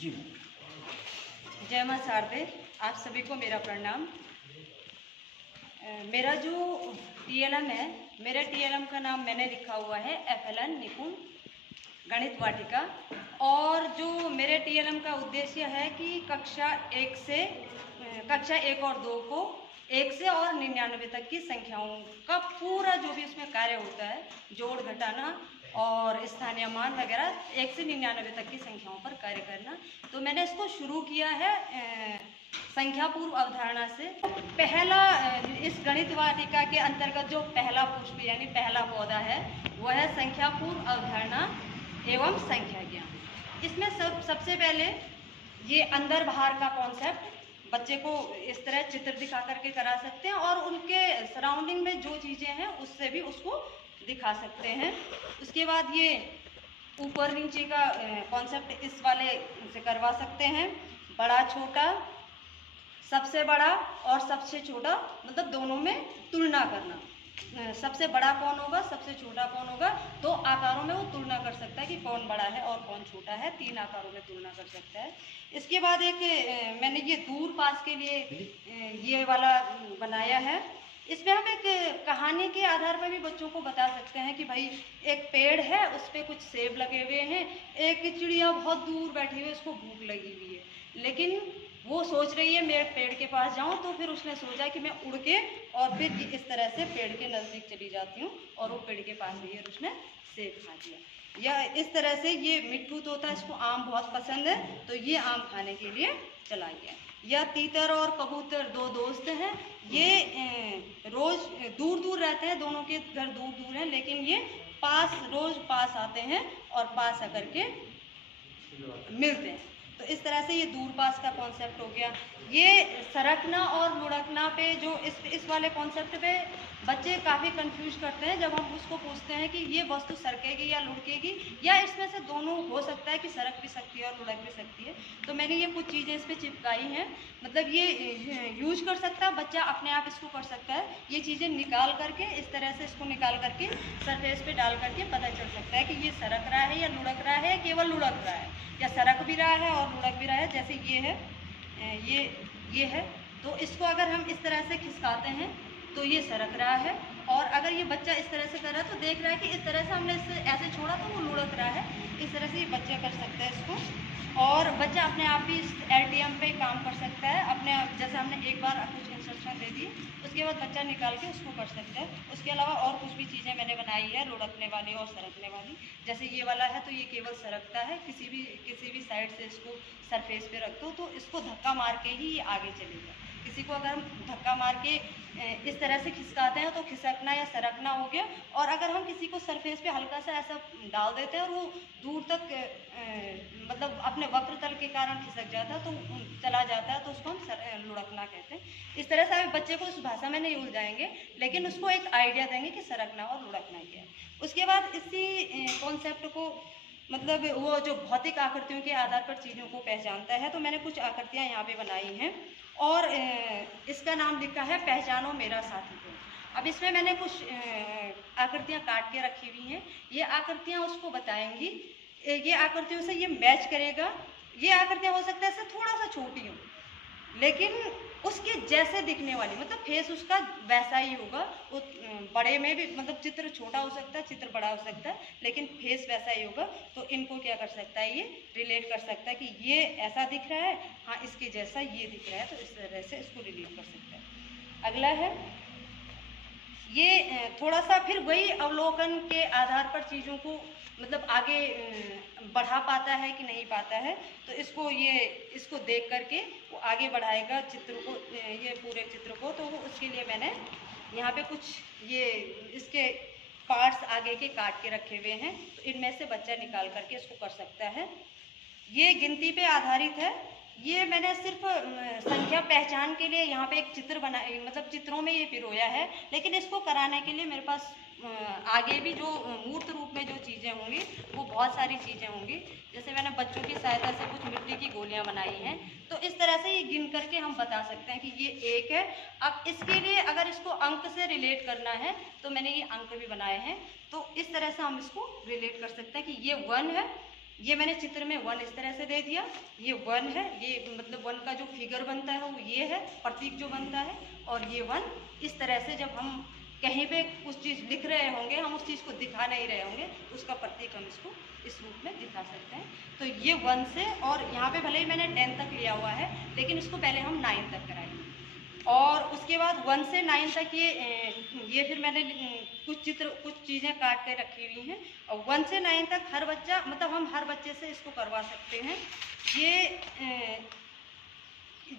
जी। जय मां शारदे, आप सभी को मेरा प्रणाम। मेरा जो टीएलएम है, मेरे टीएलएम का नाम मैंने लिखा हुआ है FLN निपुण गणित वाटिका। और जो मेरे टीएलएम का उद्देश्य है कि कक्षा 1 और 2 को 1 से और 99 तक की संख्याओं का पूरा जो भी उसमें कार्य होता है, जोड़ घटाना और स्थानीय मान वगैरह 1 से 99 तक की संख्याओं पर कार्य करना। तो मैंने इसको शुरू किया है संख्या पूर्व अवधारणा से। पहला इस गणित वाटिका के अंतर्गत जो पहला पुष्प यानी पहला पौधा है वह है संख्या पूर्व अवधारणा एवं संख्या ज्ञान। इसमें सबसे पहले ये अंदर बाहर का कॉन्सेप्ट बच्चे को इस तरह चित्र दिखा करके करा सकते हैं और उनके सराउंडिंग में जो चीज़ें हैं उससे भी उसको दिखा सकते हैं। उसके बाद ये ऊपर नीचे का कॉन्सेप्ट इस वाले से करवा सकते हैं। बड़ा छोटा, सबसे बड़ा और सबसे छोटा, मतलब दोनों में तुलना करना। सबसे बड़ा कौन होगा, सबसे छोटा कौन होगा, 2 आकारों में वो तुलना कर सकता है कि कौन बड़ा है और कौन छोटा है। 3 आकारों में तुलना कर सकता है। इसके बाद एक मैंने ये दूर पास के लिए ये वाला बनाया है। इसमें हम एक कहानी के आधार पर भी बच्चों को बता सकते हैं कि भाई एक पेड़ है, उस पर कुछ सेब लगे हुए हैं, एक चिड़िया बहुत दूर बैठी हुई है, उसको भूख लगी हुई है, लेकिन वो सोच रही है मैं पेड़ के पास जाऊं। तो फिर उसने सोचा कि मैं उड़ के और फिर इस तरह से पेड़ के नज़दीक चली जाती हूँ और वो पेड़ के पास गई और उसने सेब खा दिया। या इस तरह से ये मिट्ठू तोता, इसको आम बहुत पसंद है तो ये आम खाने के लिए चला गया। या तीतर और कबूतर 2 दोस्त हैं, ये रोज दूर दूर रहते हैं, दोनों के घर दूर दूर हैं, लेकिन ये रोज पास आते हैं और पास आकर के मिलते हैं। तो इस तरह से ये दूर पास का कॉन्सेप्ट हो गया। ये सरकना और लुढ़कना पे जो इस वाले कॉन्सेप्ट पे बच्चे काफ़ी कंफ्यूज करते हैं जब हम उसको पूछते हैं कि ये वस्तु सरकेगी या लुढ़केगी, या इसमें से दोनों हो सकता है कि सरक भी सकती है और लुढ़क भी सकती है। तो मैंने ये कुछ चीज़ें इस पर चिपकाई हैं, मतलब ये यूज कर सकता है बच्चा, अपने आप इसको कर सकता है। ये चीज़ें निकाल करके इस तरह से इसको निकाल करके सरफेस पे डाल करके पता चल सकता है कि ये सरक रहा है या लुढ़क रहा है, केवल लुढ़क रहा है, या सरक भी रहा है और लुढ़क भी रहा है। जैसे ये है, ये है, तो इसको अगर हम इस तरह से खिसकाते हैं तो ये सरक रहा है, और अगर ये बच्चा इस तरह से कर रहा है तो देख रहा है कि इस तरह से हमने इसे ऐसे छोड़ा तो वो लुढ़क रहा है। इस तरह से ये बच्चा कर सकता है इसको, और बच्चा अपने आप भी इस LTM पे काम कर सकता है अपने आप। जैसे हमने एक बार कुछ इंस्ट्रक्शन दे दी, उसके बाद बच्चा निकाल के उसको कर सकता है। उसके अलावा और कुछ भी चीज़ें मैंने बनाई है लुढ़कने वाली और सरकने वाली। जैसे ये वाला है तो ये केवल सरकता है, किसी भी साइड से इसको सरफेस पे रख दो तो इसको धक्का मार के ही ये आगे चलेगा। किसी को अगर हम धक्का मार के इस तरह से खिसकाते हैं तो खिसकना या सरकना हो गया, और अगर हम किसी को सरफेस पे हल्का सा ऐसा डाल देते हैं और वो दूर तक मतलब अपने वक्र तल के कारण खिसक जाता है तो चला जाता है, तो उसको हम लुढ़कना कहते हैं। इस तरह से बच्चे को उस भाषा में नहीं उलझाएंगे, लेकिन उसको एक आइडिया देंगे कि सरकना और लुढ़कना क्या है। उसके बाद इसी कॉन्सेप्ट को, मतलब वो जो भौतिक आकृतियों के आधार पर चीज़ों को पहचानता है, तो मैंने कुछ आकृतियाँ यहाँ पे बनाई हैं और इसका नाम लिखा है पहचानो मेरा साथी को। अब इसमें मैंने कुछ आकृतियाँ काट के रखी हुई हैं। ये आकृतियाँ उसको बताएंगी, ये आकृतियों से ये मैच करेगा। ये आकृतियाँ हो सकता है इससे थोड़ा सा छोटी हो, लेकिन उसके जैसे दिखने वाली, मतलब फेस उसका वैसा ही होगा। वो बड़े में भी, मतलब चित्र छोटा हो सकता है, चित्र बड़ा हो सकता है, लेकिन फेस वैसा ही होगा। तो इनको क्या कर सकता है, ये रिलेट कर सकता है कि ये ऐसा दिख रहा है, हाँ इसके जैसा ये दिख रहा है, तो इस तरह से इसको रिलेट कर सकता है। अगला है ये थोड़ा सा फिर वही अवलोकन के आधार पर चीज़ों को मतलब आगे बढ़ा पाता है कि नहीं पाता है, तो इसको देख करके वो आगे बढ़ाएगा चित्र को, ये पूरे चित्र को। तो वो उसके लिए मैंने यहाँ पे कुछ ये इसके पार्ट्स आगे के काट के रखे हुए हैं, तो इनमें से बच्चा निकाल करके इसको कर सकता है। ये गिनती पे आधारित है। ये मैंने सिर्फ संख्या पहचान के लिए यहाँ पे एक चित्र बना, मतलब चित्रों में ये पिरोया है, लेकिन इसको कराने के लिए मेरे पास आगे भी जो मूर्त रूप में जो चीज़ें होंगी वो बहुत सारी चीज़ें होंगी। जैसे मैंने बच्चों की सहायता से कुछ मिट्टी की गोलियाँ बनाई हैं, तो इस तरह से ये गिन करके हम बता सकते हैं कि ये 1 है। अब इसके लिए अगर इसको अंक से रिलेट करना है तो मैंने ये अंक भी बनाए हैं, तो इस तरह से हम इसको रिलेट कर सकते हैं कि ये 1 है, ये मैंने चित्र में 1 इस तरह से दे दिया, ये 1 है, ये मतलब 1 का जो फिगर बनता है वो ये है, प्रतीक जो बनता है, और ये 1 इस तरह से जब हम कहीं पे कुछ चीज़ लिख रहे होंगे, हम उस चीज़ को दिखा नहीं रहे होंगे, उसका प्रतीक हम इसको इस रूप में दिखा सकते हैं। तो ये 1 से, और यहाँ पे भले ही मैंने 10 तक लिया हुआ है, लेकिन इसको पहले हम 9 तक कराएंगे, और उसके बाद 1 से 9 तक ये फिर मैंने कुछ चीज़ें काट के रखी हुई हैं, और 1 से 9 तक हर बच्चा, मतलब हम हर बच्चे से इसको करवा सकते हैं। ये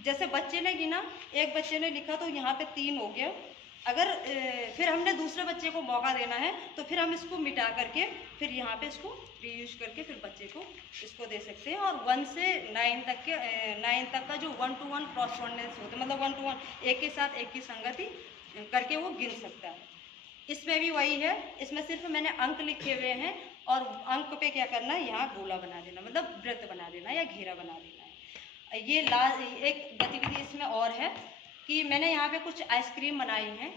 जैसे बच्चे ने गिना, एक बच्चे ने लिखा तो यहाँ पे 3 हो गया। अगर फिर हमने दूसरे बच्चे को मौका देना है तो फिर हम इसको मिटा करके फिर यहाँ पे इसको रीयूज करके फिर बच्चे को इसको दे सकते हैं। और 1 से 9 तक का जो 1 to 1 कॉरस्पॉन्डेंस होता है, मतलब 1 to 1 एक के साथ एक की संगति करके वो गिन सकता है। इसमें भी वही है, इसमें सिर्फ मैंने अंक लिखे हुए हैं, और अंक पे क्या करना है, यहाँ गोला बना देना, मतलब वृत्त बना देना या घेरा बना देना है। ये एक गतिविधि इसमें और है कि मैंने यहाँ पे कुछ आइसक्रीम बनाई हैं,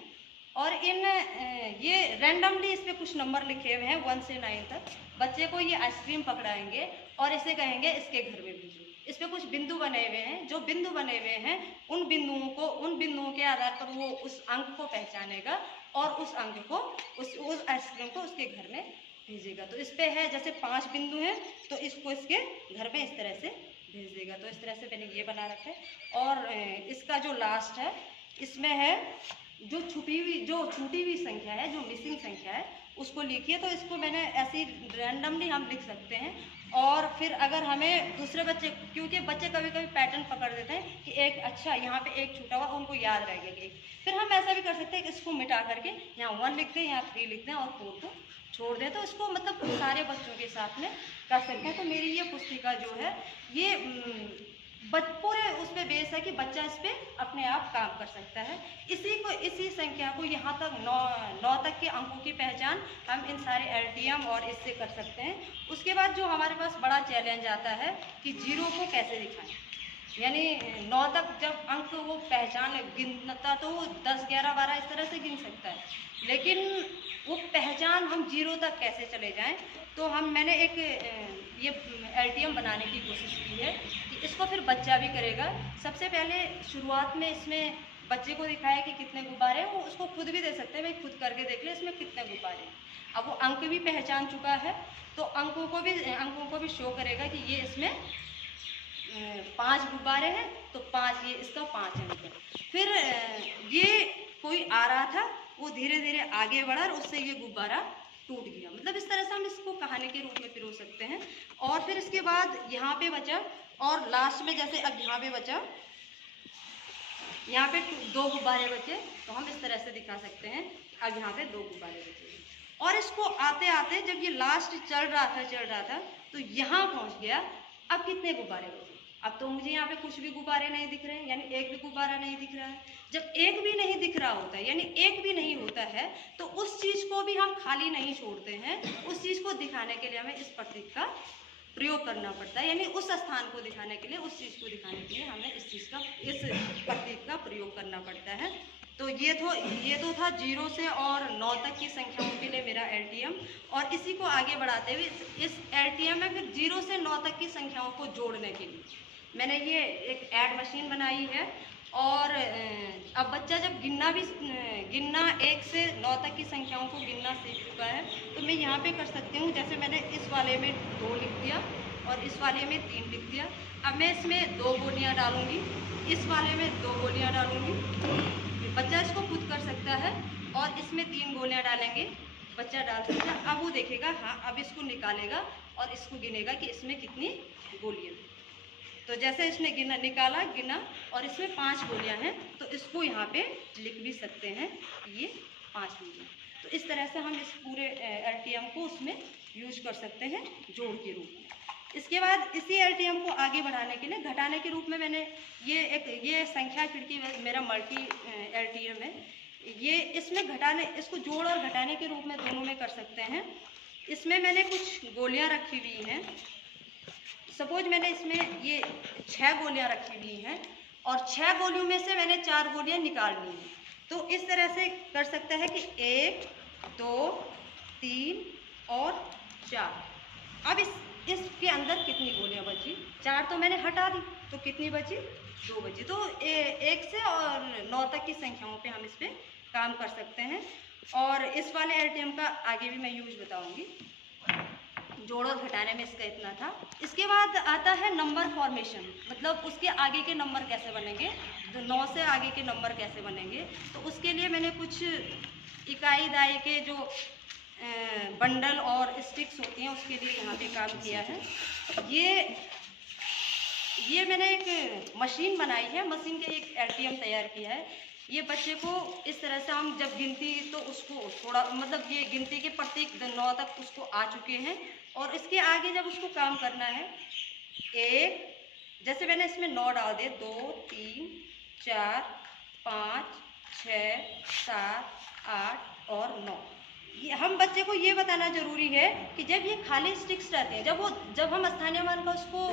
और ये रैंडमली इस पर कुछ नंबर लिखे हुए हैं 1 से 9 तक। बच्चे को ये आइसक्रीम पकड़ाएंगे और इसे कहेंगे इसके घर में भेजो। इस पर कुछ बिंदु बने हुए हैं, जो बिंदु बने हुए हैं उन बिंदुओं के आधार पर वो उस अंक को पहचानेगा और उस अंक को उस आइसक्रीम को उसके घर में भेजेगा। तो इस पे है जैसे 5 बिंदु हैं, तो इसको इसके घर में इस तरह से भेज देगा। तो इस तरह से मैंने ये बना रखा है। और इसका जो लास्ट है, इसमें है जो छूटी हुई संख्या है, जो मिसिंग संख्या है, उसको लिखिए। तो इसको मैंने ऐसे रैंडमली हम लिख सकते हैं। और फिर अगर हमें दूसरे बच्चे, क्योंकि बच्चे कभी कभी पैटर्न पकड़ देते हैं कि एक अच्छा यहाँ पे एक छूटा हुआ, उनको याद रहेगा, फिर हम ऐसा भी कर सकते हैं कि इसको मिटा करके यहाँ 1 लिख दें, यहाँ 3 लिख दें और 4 को छोड़ दें। तो इसको मतलब सारे बच्चों के साथ में कर सकते हैं। तो मेरी ये पुस्तिका जो है ये पूरे उस पर बेस है कि बच्चा इस पर अपने आप काम कर सकता है। इसी संख्या को यहाँ तक 9 तक के अंकों की पहचान हम इन सारे LTM और इससे कर सकते हैं। उसके बाद जो हमारे पास बड़ा चैलेंज आता है कि 0 को कैसे दिखाएं, यानी 9 तक जब अंक वो पहचान गिनता तो वो 10, 11, 12 इस तरह से गिन सकता है, लेकिन वो पहचान हम 0 तक कैसे चले जाएं। तो मैंने एक ये LTM बनाने की कोशिश की है कि इसको फिर बच्चा भी करेगा। सबसे पहले शुरुआत में इसमें बच्चे को दिखाया कि कितने गुब्बारे हैं, वो उसको खुद भी दे सकते हैं, भाई खुद करके देख ले इसमें कितने गुब्बारे हैं। अब वो अंक भी पहचान चुका है, तो अंकों को भी शो करेगा कि ये इसमें 5 गुब्बारे हैं, तो 5 ये इसका 5 अंक है। फिर ये कोई आ रहा था, वो धीरे धीरे आगे बढ़ा और उससे ये गुब्बारा टूट गया। मतलब इस तरह से हम इसको कहानी के रूप में पिरो सकते हैं। और फिर इसके बाद यहाँ पे बचा, और लास्ट में जैसे अब यहाँ पे बचा, यहाँ पे 2 गुब्बारे बचे, तो हम इस तरह से दिखा सकते हैं अब यहाँ पे 2 गुब्बारे बचे। और इसको आते आते जब ये लास्ट चल रहा था तो यहाँ पहुँच गया। अब कितने गुब्बारे बचे? अब तो मुझे यहाँ पे कुछ भी गुब्बारे नहीं दिख रहे हैं, यानी एक भी गुब्बारा नहीं दिख रहा है। जब एक भी नहीं दिख रहा होता है, यानी एक भी नहीं होता है, तो उस चीज़ को भी हम खाली नहीं छोड़ते हैं। उस चीज़ को दिखाने के लिए हमें इस प्रतीक का प्रयोग करना पड़ता है, यानी उस स्थान को दिखाने के लिए, उस चीज़ को दिखाने के लिए हमें इस प्रतीक का प्रयोग करना पड़ता है। तो ये तो था 0 से और 9 तक की संख्याओं के लिए मेरा LTM। और इसी को आगे बढ़ाते हुए इस LTM में फिर 0 से 9 तक की संख्याओं को जोड़ने के लिए मैंने ये एक ऐड मशीन बनाई है। और अब बच्चा जब गिनना 1 से 9 तक की संख्याओं को गिनना सीख चुका है, तो मैं यहाँ पे कर सकती हूँ। जैसे मैंने इस वाले में 2 लिख दिया और इस वाले में 3 लिख दिया। अब मैं इसमें 2 गोलियाँ डालूँगी, इस वाले में 2 गोलियाँ डालूँगी। बच्चा इसको खुद कर सकता है। और इसमें 3 गोलियाँ डालेंगे, बच्चा डाल सकता है। अब वो देखेगा, हाँ अब इसको निकालेगा और इसको गिनेगा कि इसमें कितनी गोलियाँ। तो जैसे इसने गिना और इसमें 5 गोलियां हैं, तो इसको यहाँ पे लिख भी सकते हैं ये 5 गोलियां। तो इस तरह से हम इस पूरे LTM को उसमें यूज कर सकते हैं जोड़ के रूप में। इसके बाद इसी LTM को आगे बढ़ाने के लिए घटाने के रूप में मैंने ये संख्या खिड़की मेरा मल्टी LTM है। ये इसमें इसको जोड़ और घटाने के रूप में दोनों में कर सकते हैं। इसमें मैंने कुछ गोलियाँ रखी हुई हैं। सपोज मैंने इसमें ये 6 गोलियां रखी हुई हैं और 6 गोलियों में से मैंने 4 गोलियां निकाल ली हैं। तो इस तरह से कर सकता है कि 1, 2, 3 और 4। अब इसके अंदर कितनी गोलियां बची, 4 तो मैंने हटा दी, तो कितनी बची, 2 बची। तो 1 से और 9 तक की संख्याओं पे हम इस पे काम कर सकते हैं। और इस वाले एलटीएम का आगे भी मैं यूज बताऊंगी। जोड़ और घटाने में इसका इतना था। इसके बाद आता है नंबर फॉर्मेशन, मतलब उसके आगे के नंबर कैसे बनेंगे, तो 9 से आगे के नंबर कैसे बनेंगे। तो उसके लिए मैंने कुछ इकाई दाई के जो बंडल और स्टिक्स होती हैं उसके लिए यहाँ पे काम किया है। ये मैंने एक मशीन बनाई है, मशीन के एक एलटीएम तैयार किया है। ये बच्चे को इस तरह से हम जब गिनती तो उसको थोड़ा मतलब ये गिनती के प्रत्येक 9 तक उसको आ चुके हैं, और इसके आगे जब उसको काम करना है, 1 जैसे मैंने इसमें 9 डाल दिए, 2 3 4 5 6 7 8 और 9। हम बच्चे को ये बताना जरूरी है कि जब ये खाली स्टिक्स रहते हैं, जब हम स्थानीय मान का उसको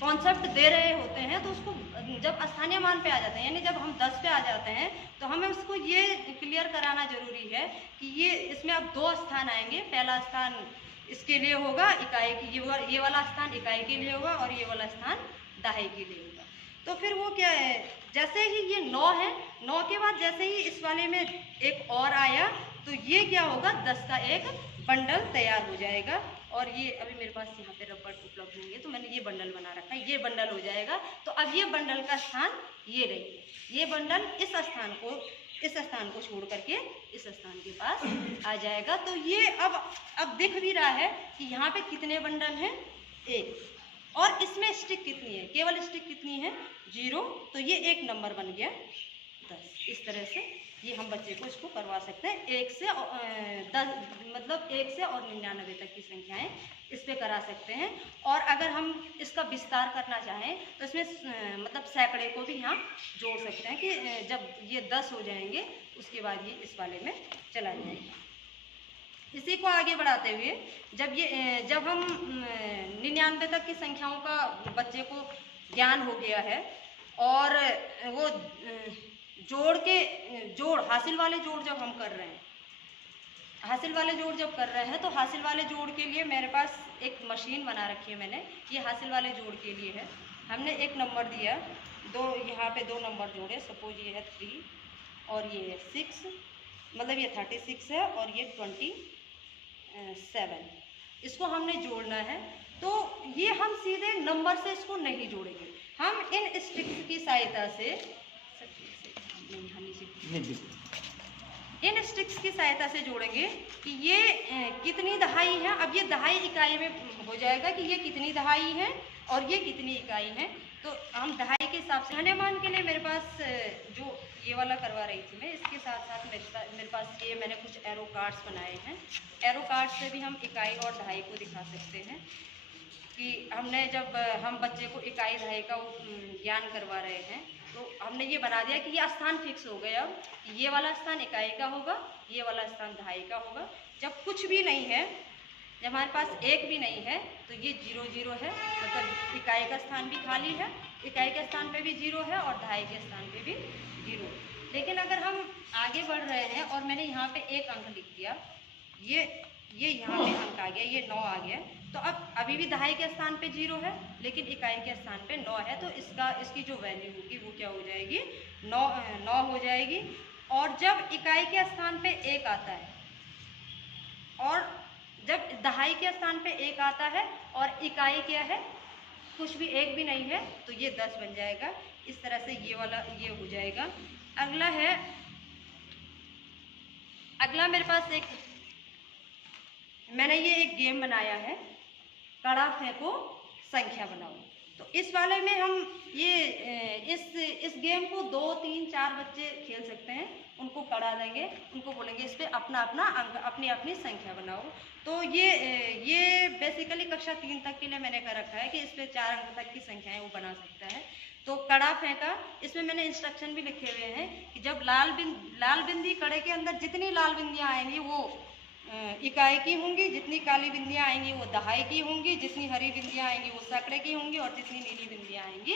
कॉन्सेप्ट दे रहे होते हैं, तो उसको जब स्थानीय मान पे आ जाते हैं, यानी जब हम 10 पे आ जाते हैं, तो हमें उसको ये क्लियर कराना जरूरी है कि ये इसमें अब 2 स्थान आएंगे। पहला स्थान इसके लिए होगा इकाई की, ये वाला स्थान इकाई के लिए होगा और ये वाला स्थान दहाई के लिए होगा। तो फिर वो क्या है, जैसे ही ये 9 है, 9 के बाद जैसे ही इस वाले में एक और आया, तो ये क्या होगा, 10 का एक बंडल तैयार हो जाएगा। और ये अभी मेरे पास यहाँ पे रबड़ उपलब्ध होंगे, तो मैंने ये बंडल बना रखा है, ये बंडल हो जाएगा। तो अब ये बंडल का स्थान ये रही, ये बंडल इस स्थान को छोड़ करके इस स्थान के पास आ जाएगा। तो ये अब दिख भी रहा है कि यहाँ पे कितने बंडल हैं, 1, और इसमें स्टिक कितनी है, केवल स्टिक कितनी है, 0। तो ये एक नंबर बन गया 10। इस तरह से ये हम बच्चे को इसको करवा सकते हैं। 1 से 10 मतलब 1 से और 99 तक की संख्याएं इस पे करा सकते हैं। और अगर हम इसका विस्तार करना चाहें तो इसमें मतलब सैकड़े को भी यहाँ जोड़ सकते हैं कि जब ये 10 हो जाएंगे उसके बाद ये इस वाले में चला जाएगा। इसी को आगे बढ़ाते हुए जब हम 99 तक की संख्याओं का बच्चे को ज्ञान हो गया है और वो जोड़ हासिल वाले जोड़ जब हम कर रहे हैं, हासिल वाले जोड़ जब कर रहे हैं, तो हासिल वाले जोड़ के लिए मेरे पास एक मशीन बना रखी है मैंने। ये हासिल वाले जोड़ के लिए है। हमने एक नंबर दिया, यहाँ पे 2 नंबर जोड़े, सपोज ये है 3 और ये है 6, मतलब ये 36 है और ये 27। इसको हमने जोड़ना है। तो ये हम सीधे नंबर से इसको नहीं जोड़ेंगे, हम इन स्टिक्स की सहायता से इन स्टिक्स की सहायता से जोड़ेंगे कि ये कितनी दहाई है। अब ये दहाई इकाई में हो जाएगा कि ये कितनी दहाई है और ये कितनी इकाई है। तो हम दहाई के हिसाब से अनुमान के लिए मेरे पास जो ये वाला करवा रही थी मैं, इसके साथ साथ मेरे पास ये मैंने कुछ एरो कार्ड्स बनाए हैं। एरो कार्ड से भी हम इकाई और दहाई को दिखा सकते हैं कि हमने जब हम बच्चे को इकाई दहाई का ज्ञान करवा रहे हैं, तो हमने ये बना दिया कि ये स्थान फिक्स हो गया। अब ये वाला स्थान इकाई का होगा, ये वाला स्थान दहाई का होगा। जब कुछ भी नहीं है, जब हमारे पास 1 भी नहीं है, तो ये 0 0 है, मतलब इकाई का स्थान भी खाली है, इकाई के स्थान पे भी 0 है और दहाई के स्थान पे भी 0। लेकिन अगर हम आगे बढ़ रहे हैं और मैंने यहाँ पे 1 अंक लिख दिया, ये यहाँ पे अंक आ गया, ये 9 आ गया, तो अब अभी भी दहाई के स्थान पे 0 है लेकिन इकाई के स्थान पे 9 है। तो इसकी जो वैल्यू होगी वो क्या हो जाएगी, 9 हो जाएगी। और जब इकाई के स्थान पे 1 आता है और जब दहाई के स्थान पे 1 आता है और इकाई क्या है, कुछ भी 1 भी नहीं है, तो ये 10 बन जाएगा। इस तरह से ये वाला ये हो जाएगा। अगला मेरे पास मैंने ये एक गेम बनाया है, कड़ा फेंको संख्या बनाओ। तो इस वाले में हम इस गेम को 2 3 4 बच्चे खेल सकते हैं। उनको कड़ा देंगे, उनको बोलेंगे इस पे अपना अपना अंक, अपनी अपनी संख्या बनाओ। तो ये बेसिकली कक्षा 3 तक के लिए मैंने कर रखा है कि इस पे 4 अंक तक की संख्याएं वो बना सकता है। तो कड़ा फेंका, इसमें मैंने इंस्ट्रक्शन भी लिखे हुए हैं कि जब लाल बिंदी कड़े के अंदर जितनी लाल बिंदियाँ आएंगी वो इकाई की होंगी, जितनी काली बिंदियाँ आएंगी वो दहाई की होंगी, जितनी हरी बिंदियाँ आएंगी वो सैकड़े की होंगी और जितनी नीली बिंदियाँ आएंगी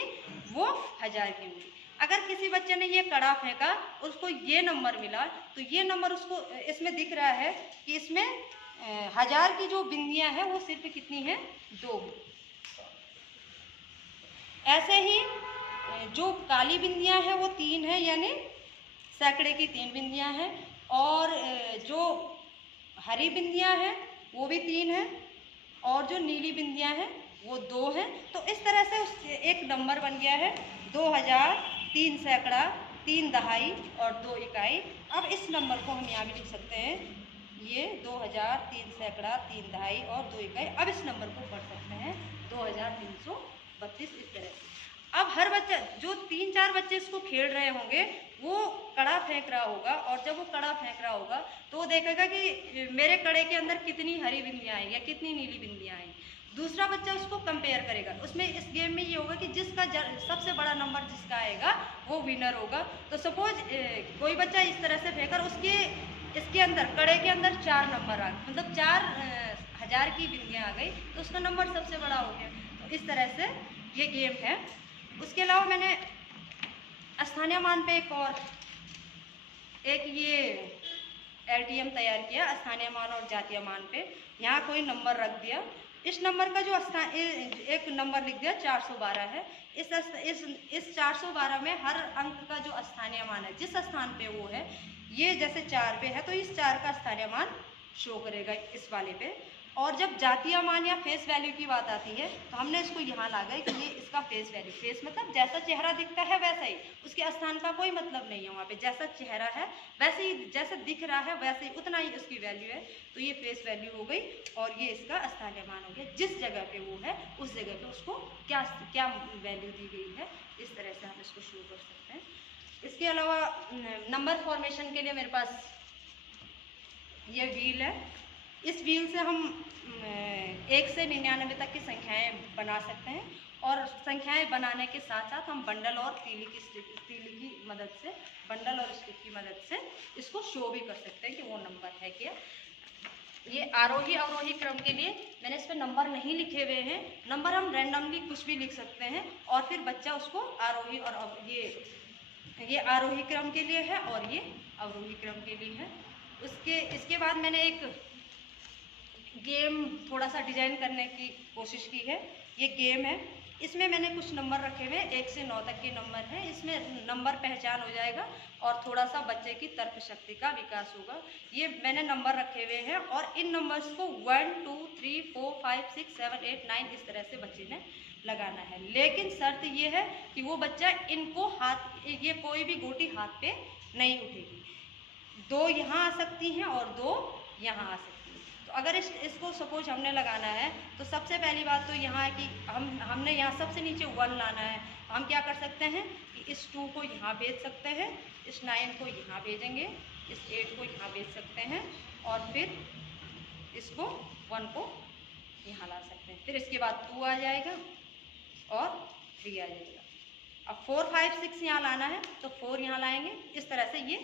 वो 1000 की होंगी। अगर किसी बच्चे ने ये कड़ा फेंका, उसको ये नंबर मिला, तो ये नंबर उसको इसमें दिख रहा है कि इसमें 1000 की जो बिंदियां हैं वो सिर्फ कितनी है, 2। ऐसे ही जो काली बिंदियां हैं वो 3 है, यानी सैकड़े की 3 बिंदियां हैं। और जो हरी बिंदियां हैं वो भी 3 है, और जो नीली बिंदियां हैं वो 2 हैं। तो इस तरह से एक नंबर बन गया है 2000, 3 सैकड़ा, 3 दहाई और 2 इकाई। अब इस नंबर को हम यहाँ भी लिख सकते हैं, ये 2000, 3 सैकड़ा, 3 दहाई और 2 इकाई। अब इस नंबर को पढ़ सकते हैं 2332, इस तरह से। अब हर बच्चा, जो 3-4 बच्चे इसको खेल रहे होंगे, वो कड़ा फेंक रहा होगा, और जब वो कड़ा फेंक रहा होगा तो वो देखेगा कि मेरे कड़े के अंदर कितनी हरी बिंदियाँ आई या कितनी नीली बिंदियाँ आई। दूसरा बच्चा उसको कंपेयर करेगा। उसमें इस गेम में ये होगा कि जिसका सबसे बड़ा नंबर जिसका आएगा वो विनर होगा। तो सपोज कोई बच्चा इस तरह से फेंकर इसके अंदर, कड़े के अंदर 4 नंबर आ गए, मतलब 4000 की बिंदियाँ आ गई, तो उसका नंबर सबसे बड़ा हो गया। तो इस तरह से ये गेम है। उसके अलावा मैंने स्थानीय मान पे एक ये LTM तैयार किया, स्थानीय मान और जातीय मान पे। यहाँ कोई नंबर रख दिया, इस नंबर का जो एक नंबर लिख दिया 412 है। इस 412 में हर अंक का जो स्थानीय मान है, जिस स्थान पे वो है, ये जैसे 4 पे है तो इस 4 का स्थानीय मान शो करेगा इस वाले पे। और जब जातीय मान या फेस वैल्यू की बात आती है तो हमने इसको यहाँ ला गए कि ये इसका फेस वैल्यू, फेस मतलब जैसा चेहरा दिखता है वैसा ही, उसके स्थान का कोई मतलब नहीं है वहाँ पे। जैसा चेहरा है वैसे ही, जैसा दिख रहा है वैसे ही, उतना ही उसकी वैल्यू है। तो ये फेस वैल्यू हो गई और ये इसका स्थानीय मान हो गया। जिस जगह पे वो है उस जगह पे उसको क्या क्या वैल्यू दी गई है, इस तरह से हम इसको शो कर सकते हैं। इसके अलावा नंबर फॉर्मेशन के लिए मेरे पास ये व्हील है। इस व्हील से हम 1 से 99 तक की संख्याएं बना सकते हैं, और संख्याएं बनाने के साथ साथ हम बंडल और तीली की मदद से, बंडल और स्टिक की मदद से इसको शो भी कर सकते हैं कि वो नंबर है क्या। ये आरोही अवरोही क्रम के लिए मैंने इस पर नंबर नहीं लिखे हुए हैं। नंबर हम रैंडमली कुछ भी लिख सकते हैं, और फिर बच्चा उसको आरोही और ये आरोही क्रम के लिए है और ये अवरोही क्रम के लिए है। इसके बाद मैंने एक गेम थोड़ा सा डिजाइन करने की कोशिश की है। ये गेम है, इसमें मैंने कुछ नंबर रखे हुए, 1 से 9 तक के नंबर हैं। इसमें नंबर पहचान हो जाएगा और थोड़ा सा बच्चे की तर्क शक्ति का विकास होगा। ये मैंने नंबर रखे हुए हैं, और इन नंबर्स को 1 2 3 4 5 6 7 8 9 इस तरह से बच्चे ने लगाना है। लेकिन शर्त ये है कि वो बच्चा इनको ये कोई भी गोटी हाथ पे नहीं उठेगी। 2 यहाँ आ सकती हैं और 2 यहाँ आ सकती हैं। तो अगर इसको सपोज हमने लगाना है तो सबसे पहली बात तो यहाँ है कि हमने यहाँ सबसे नीचे 1 लाना है। हम क्या कर सकते हैं कि इस 2 को यहाँ भेज सकते हैं, इस 9 को यहाँ भेजेंगे, इस 8 को यहाँ भेज सकते हैं, और फिर इसको 1 को यहाँ ला सकते हैं। फिर इसके बाद 2 आ जाएगा और 3 आ जाएगा। अब 4 5 6 यहाँ लाना है तो 4 यहाँ लाएंगे। इस तरह से ये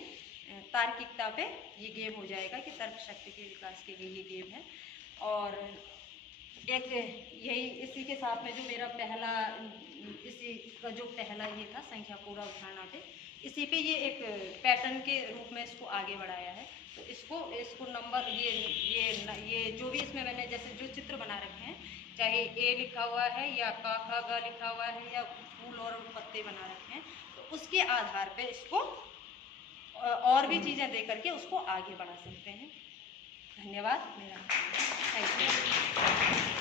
तार्किकता पे ये गेम हो जाएगा कि तर्क शक्ति के विकास के लिए ये गेम है। और एक यही इसी के साथ में जो मेरा इसी का जो पहला ये था संख्या पूरा उदाहरण, इसी पे ये एक पैटर्न के रूप में इसको आगे बढ़ाया है। तो इसको नंबर ये जो भी इसमें मैंने जैसे जो चित्र बना रखे हैं, चाहे A लिखा हुआ है या क ख ग लिखा हुआ है या फूल और पत्ते बना रखे हैं, तो उसके आधार पे इसको और भी चीज़ें दे करके उसको आगे बढ़ा सकते हैं। धन्यवाद। मेरा थैंक यू।